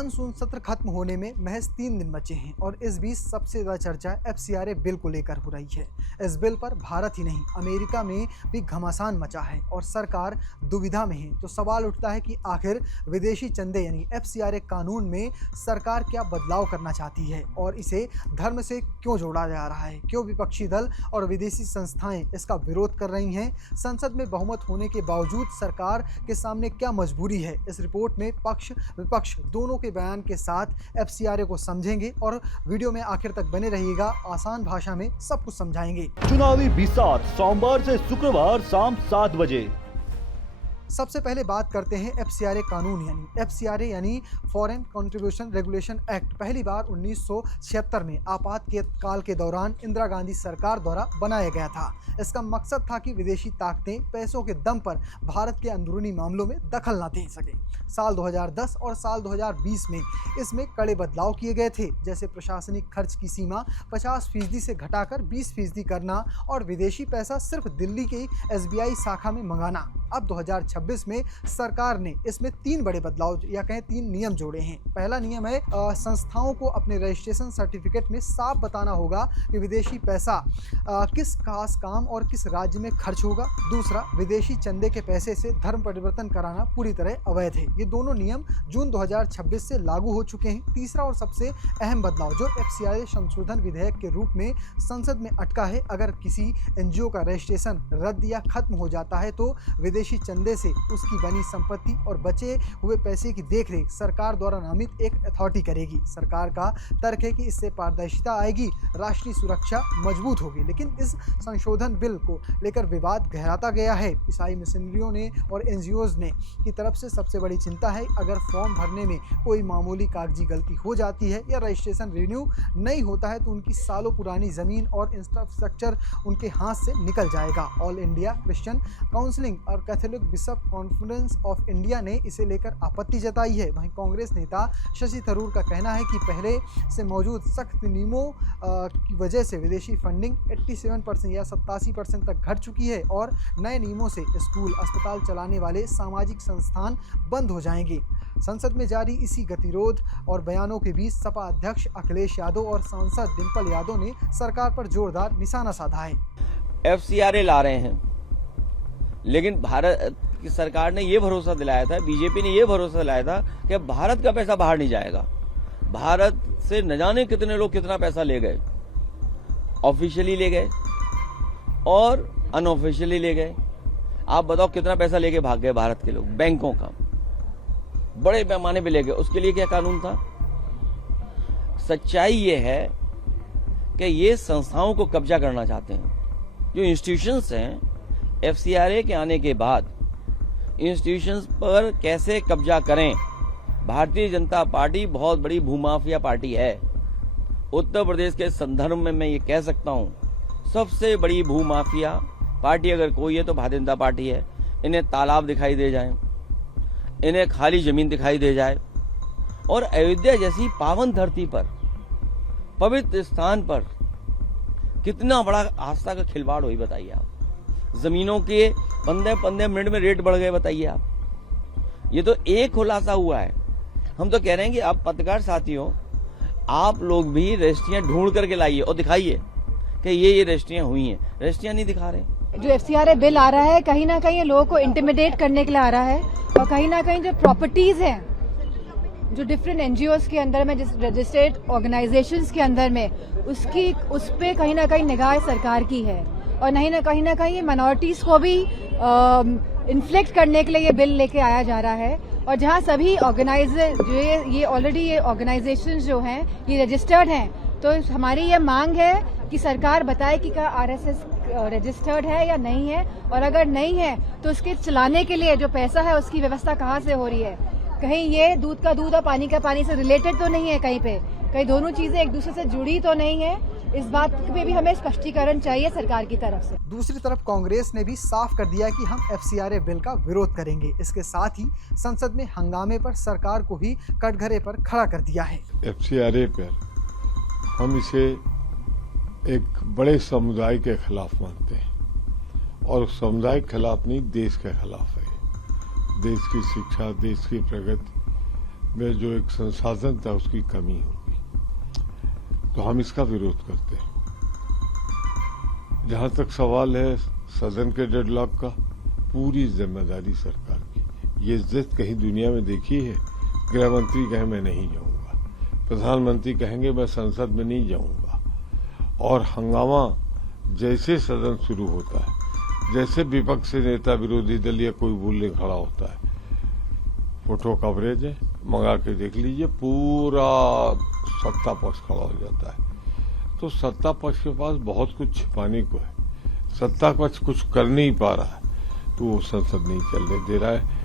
Monsoon सत्र खत्म होने में महज 3 दिन बचे हैं और इस बीच सबसे ज़्यादा चर्चा FCRA बिल को लेकर हो रही है। इस बिल पर भारत ही नहीं अमेरिका में भी घमासान मचा है और सरकार दुविधा में है। तो सवाल उठता है कि आखिर विदेशी चंदे यानी FCRA कानून में सरकार क्या बदलाव करना चाहती है और इसे धर्म से क्यों जोड़ा जा रहा है, क्यों विपक्षी दल और विदेशी संस्थाएं इसका विरोध कर रही हैं। संसद में बहुमत होने के बावजूद सरकार के सामने क्या मजबूरी है, इस रिपोर्ट में पक्ष विपक्ष दोनों के बयान के साथ FCRA को समझेंगे और वीडियो में आखिर तक बने रहिएगा। आसान भाषा में सब कुछ समझाएंगे। चुनावी बिसात सोमवार से शुक्रवार शाम 7 बजे। सबसे पहले बात करते हैं FCRA कानून यानी FCRA यानी फॉरेन कंट्रीब्यूशन रेगुलेशन एक्ट। पहली बार 1976 में आपातकाल के दौरान इंदिरा गांधी सरकार द्वारा बनाया गया था। इसका मकसद था कि विदेशी ताकतें पैसों के दम पर भारत के अंदरूनी मामलों में दखल न दे सके। साल 2010 और साल 2020 में इसमें कड़े बदलाव किए गए थे, जैसे प्रशासनिक खर्च की सीमा 50% से घटाकर 20% करना और विदेशी पैसा सिर्फ दिल्ली की SBI शाखा में मंगाना। अब 2026 में सरकार ने इसमें 3 बड़े बदलाव या कहें 3 नियम जोड़े हैं। पहला नियम है संस्थाओं को अपने रजिस्ट्रेशन सर्टिफिकेट में साफ बताना होगा कि विदेशी पैसा किस खास काम और किस राज्य में खर्च होगा। दूसरा, विदेशी चंदे के पैसे से धर्म परिवर्तन कराना पूरी तरह अवैध है। ये दोनों नियम जून 2026 से लागू हो चुके हैं। तीसरा और सबसे अहम बदलाव जो FCRA संशोधन विधेयक के रूप में संसद में अटका है, अगर किसी NGO का रजिस्ट्रेशन रद्द या खत्म हो जाता है तो विदेशी चंदे से उसकी बनी संपत्ति और बचे हुए पैसे की देखरेख सरकार द्वारा नामित एक अथॉरिटी करेगी। सरकार का तर्क है कि इससे पारदर्शिता आएगी, राष्ट्रीय सुरक्षा मजबूत होगी। लेकिन इस संशोधन बिल को लेकर विवाद गहराता गया है। ईसाई मिशनरियों ने और NGOs ने की तरफ से सबसे बड़ी चिंता है, अगर फॉर्म भरने में कोई मामूली कागजी गलती हो जाती है या रजिस्ट्रेशन रिन्यू नहीं होता है तो उनकी सालों पुरानी ज़मीन और इंफ्रास्ट्रक्चर उनके हाथ से निकल जाएगा। ऑल इंडिया क्रिश्चियन काउंसिलिंग और Catholic bishop conference of India ने इसे लेकर आपत्ति जताई है। वहीं कांग्रेस नेता शशि थरूर का कहना है कि पहले से मौजूद सख्त नियमों की वजह से विदेशी फंडिंग 87% या 87% तक घट चुकी है और नए नियमों से स्कूल अस्पताल चलाने वाले सामाजिक संस्थान बंद हो जाएंगे। संसद में जारी इसी गतिरोध और बयानों के बीच सपा अध्यक्ष अखिलेश यादव और सांसद डिंपल यादव ने सरकार पर जोरदार निशाना साधा है। FCRA ला रहे हैं, लेकिन भारत की सरकार ने ये भरोसा दिलाया था, बीजेपी ने ये भरोसा दिलाया था कि भारत का पैसा बाहर नहीं जाएगा। भारत से न जाने कितने लोग कितना पैसा ले गए, ऑफिशियली ले गए और अनऑफिशियली ले गए। आप बताओ कितना पैसा लेके भाग गए भारत के लोग, बैंकों का बड़े पैमाने पे ले गए। उसके लिए क्या कानून था? सच्चाई ये है कि ये संस्थाओं को कब्जा करना चाहते हैं। जो इंस्टीट्यूशंस हैं, FCRA के आने के बाद इंस्टीट्यूशंस पर कैसे कब्जा करें। भारतीय जनता पार्टी बहुत बड़ी भूमाफिया पार्टी है। उत्तर प्रदेश के संदर्भ में मैं ये कह सकता हूं, सबसे बड़ी भूमाफिया पार्टी अगर कोई है तो भारतीय जनता पार्टी है। इन्हें तालाब दिखाई दे जाए, इन्हें खाली जमीन दिखाई दे जाए और अयोध्या जैसी पावन धरती पर, पवित्र स्थान पर कितना बड़ा आस्था का खिलवाड़ हुई बताइए आप। जमीनों के 15 मिनट में रेट बढ़ गए बताइए आप। ये तो एक खुलासा हुआ है। हम तो कह रहे हैं कि आप पत्रकार साथियों, आप लोग भी रजिस्ट्रियां ढूंढ करके लाइए और दिखाइए कि ये रजिस्ट्रियां हुई हैं। रजिस्ट्रियां नहीं दिखा रहे। जो FCRA बिल आ रहा है कहीं ना कहीं लोगों को इंटिमिडेट करने के लिए आ रहा है और कहीं ना कहीं जो प्रॉपर्टीज हैं जो डिफरेंट NGOs के अंदर में, जिस रजिस्टर्ड ऑर्गेनाइजेशंस के अंदर में, उस पे कहीं ना कहीं निगाह सरकार की है और नहीं ना कहीं ये माइनॉरिटीज को भी इन्फ्लेक्ट करने के लिए ये बिल लेके आया जा रहा है। और जहां सभी ये ऑलरेडी ये ऑर्गेनाइजेशंस जो हैं ये रजिस्टर्ड हैं, तो हमारी ये मांग है कि सरकार बताए कि क्या RSS रजिस्टर्ड है या नहीं है, और अगर नहीं है तो उसके चलाने के लिए जो पैसा है उसकी व्यवस्था कहाँ से हो रही है। कहीं ये दूध का दूध और पानी का पानी से रिलेटेड तो नहीं है, कहीं दोनों चीजें एक दूसरे से जुड़ी तो नहीं है। इस बात पे भी हमें स्पष्टीकरण चाहिए सरकार की तरफ से। दूसरी तरफ कांग्रेस ने भी साफ कर दिया कि हम FCRA बिल का विरोध करेंगे। इसके साथ ही संसद में हंगामे पर सरकार को भी कटघरे पर खड़ा कर दिया है। FCRA पर हम इसे एक बड़े समुदाय के खिलाफ मानते हैं और समुदाय के खिलाफ नहीं, देश के खिलाफ है। देश की शिक्षा, देश की प्रगति, में जो एक संसाधन था उसकी कमी होगी, तो हम इसका विरोध करते हैं। जहां तक सवाल है सदन के डेडलॉक का, पूरी जिम्मेदारी सरकार की। ये इज्जत कहीं दुनिया में देखी है? गृह मंत्री कहे मैं नहीं जाऊंगा, प्रधानमंत्री कहेंगे मैं संसद में नहीं जाऊंगा, और हंगामा जैसे सदन शुरू होता है, जैसे विपक्ष से नेता विरोधी दल या कोई बोलने खड़ा होता है, फोटो कवरेज है, मंगा के देख लीजिए, पूरा सत्ता पक्ष खड़ा हो जाता है। तो सत्ता पक्ष के पास बहुत कुछ छिपाने को है, सत्ता पक्ष कुछ कर नहीं पा रहा है, तो वो संसद नहीं चलने दे रहा है।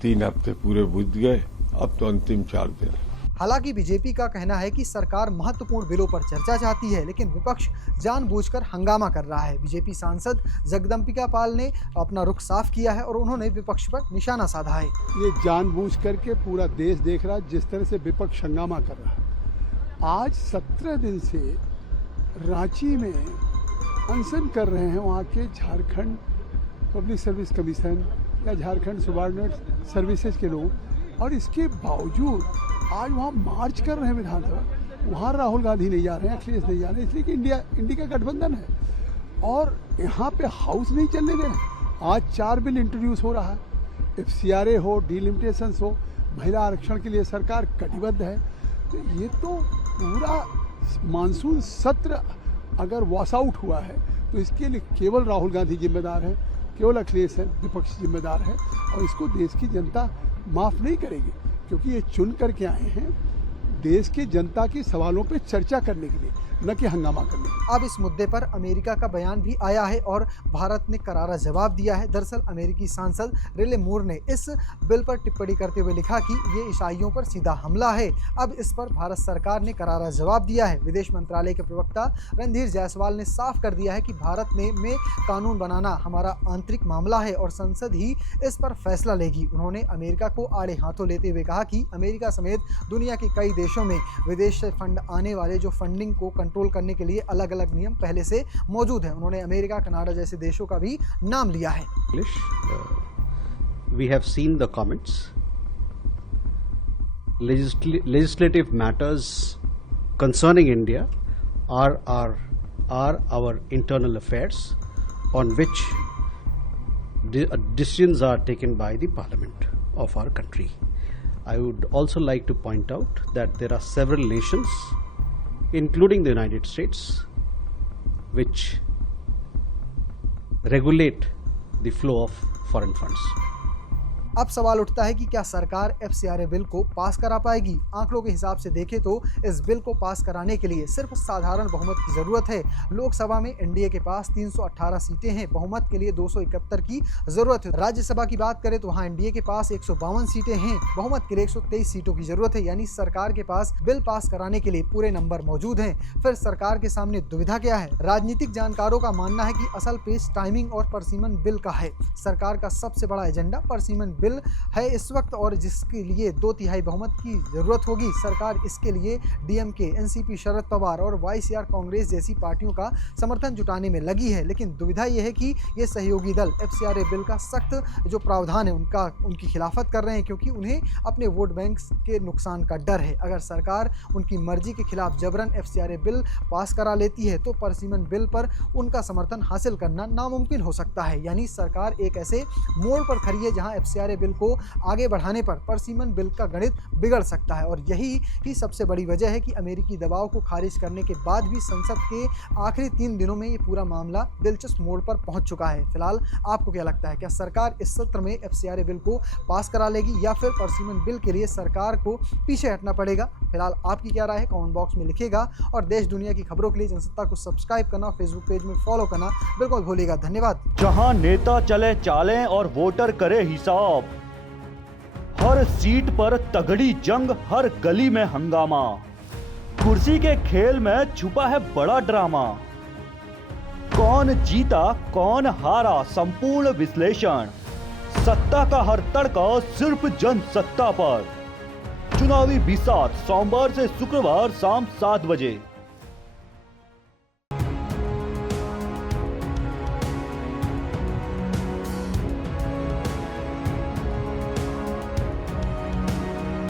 3 हफ्ते पूरे बीत गए, अब तो अंतिम 4 दिन है। हालांकि बीजेपी का कहना है कि सरकार महत्वपूर्ण बिलों पर चर्चा चाहती है, लेकिन विपक्ष जानबूझकर हंगामा कर रहा है। बीजेपी सांसद जगदम्बिका पाल ने अपना रुख साफ किया है और उन्होंने विपक्ष पर निशाना साधा है। ये जानबूझ करके पूरा देश देख रहा है जिस तरह से विपक्ष हंगामा कर रहा है। आज 17 दिन से रांची में अनशन कर रहे हैं वहाँ के झारखंड पब्लिक सर्विस कमीशन या झारखंड सबॉर्डिनेट सर्विसेज के लोग, और इसके बावजूद आज वहाँ मार्च कर रहे हैं विधानसभा। वहाँ राहुल गांधी नहीं जा रहे हैं, अखिलेश नहीं जा रहे हैं, इसलिए कि इंडिया का गठबंधन है, और यहाँ पे हाउस नहीं चलने दे रहे। आज 4 बिल इंट्रोड्यूस हो रहा है, FCRA हो, डिलिमिटेशन हो, महिला आरक्षण के लिए सरकार कटिबद्ध है। तो ये तो पूरा मानसून सत्र अगर वॉश आउट हुआ है तो इसके लिए केवल राहुल गांधी जिम्मेदार है, केवल अखिलेश है विपक्ष जिम्मेदार है, और इसको देश की जनता माफ़ नहीं करेगी, क्योंकि ये चुन करके आए हैं देश की जनता की सवालों पे चर्चा करने के लिए, न कि हंगामा करने के लिए। अब इस मुद्दे पर अमेरिका का बयान भी आया है और भारत ने करारा जवाब दिया है। दरअसल अमेरिकी सांसद रिले मूर ने इस बिल पर टिप्पणी करते हुए लिखा कि ये ईसाइयों पर सीधा हमला है। अब इस पर भारत सरकार ने करारा जवाब दिया है। विदेश मंत्रालय के प्रवक्ता रणधीर जायसवाल ने साफ कर दिया है कि भारत में कानून बनाना हमारा आंतरिक मामला है और संसद ही इस पर फैसला लेगी। उन्होंने अमेरिका को आड़े हाथों लेते हुए कहा कि अमेरिका समेत दुनिया के कई देशों में विदेश से फंड आने वाले जो फंडिंग को कंट्रोल करने के लिए अलग अलग नियम पहले से मौजूद हैं। उन्होंने अमेरिका, कनाडा जैसे देशों का भी नाम लिया है। We have seen the comments. Legislative matters concerning India are our internal affairs on which decisions are taken by the Parliament of our country. I would also like to point out that there are several nations, including the United States, which regulate the flow of foreign funds. अब सवाल उठता है कि क्या सरकार FCRA bill को पास करा पाएगी। आंकड़ों के हिसाब से देखें तो इस बिल को पास कराने के लिए सिर्फ साधारण बहुमत की जरूरत है। लोकसभा में एनडीए के पास 318 सीटें हैं, बहुमत के लिए 271 की जरूरत है। राज्यसभा की बात करें तो वहां एनडीए के पास 152 सीटें हैं, बहुमत के लिए 123 सीटों की जरूरत है। यानी सरकार के पास बिल पास कराने के लिए पूरे नंबर मौजूद हैं। फिर सरकार के सामने दुविधा क्या है? राजनीतिक जानकारों का मानना है कि असल पेश टाइमिंग और परसिमन बिल का है। सरकार का सबसे बड़ा एजेंडा परसिमन बिल है इस वक्त, और जिसके लिए 2/3 बहुमत की जरूरत होगी। सरकार इसके लिए डीएमके, एनसीपी, शरद पवार और वाईसीआर कांग्रेस जैसी पार्टियों का समर्थन जुटाने में लगी है। लेकिन दुविधा यह है कि ये सहयोगी दल FCRA बिल का सख्त जो प्रावधान है उनकी खिलाफत कर रहे हैं, क्योंकि उन्हें अपने वोट बैंक के नुकसान का डर है। अगर सरकार उनकी मर्जी के खिलाफ जबरन FCRA बिल पास करा लेती है तो परसिमन बिल पर उनका समर्थन हासिल करना नामुमकिन हो सकता है। यानी सरकार एक ऐसे मोड़ पर खड़ी है जहां FCRA बिल को आगे बढ़ाने पर परसिमन बिल का गणित बिगड़ सकता है, और यही ही सबसे बड़ी वजह है कि अमेरिकी दबाव को खारिज करने के बाद भी संसद के आखिरी 3 दिनों में ये पूरा मामला दिलचस्प मोड़ पर पहुंच चुका है। फिलहाल आपको क्या लगता है, क्या सरकार इस सत्र में FCRA बिल को पास करा लेगी या फिर परसिमन बिल के लिए सरकार को पीछे हटना पड़ेगा? फिलहाल आपकी क्या राय है, कमेंट बॉक्स में लिखिएगा, और देश दुनिया की खबरों के लिए जनसत्ता को सब्सक्राइब करना, फेसबुक पेज में फॉलो करना बिल्कुल भूलिएगा। धन्यवाद। जहां नेता चले चालें और वोटर करे हिसाब, हर सीट पर तगड़ी जंग, हर गली में हंगामा, कुर्सी के खेल में छुपा है बड़ा ड्रामा। कौन जीता कौन हारा, संपूर्ण विश्लेषण, सत्ता का हर तड़का सिर्फ जनसत्ता पर। चुनावी बिसात सोमवार से शुक्रवार शाम 7 बजे।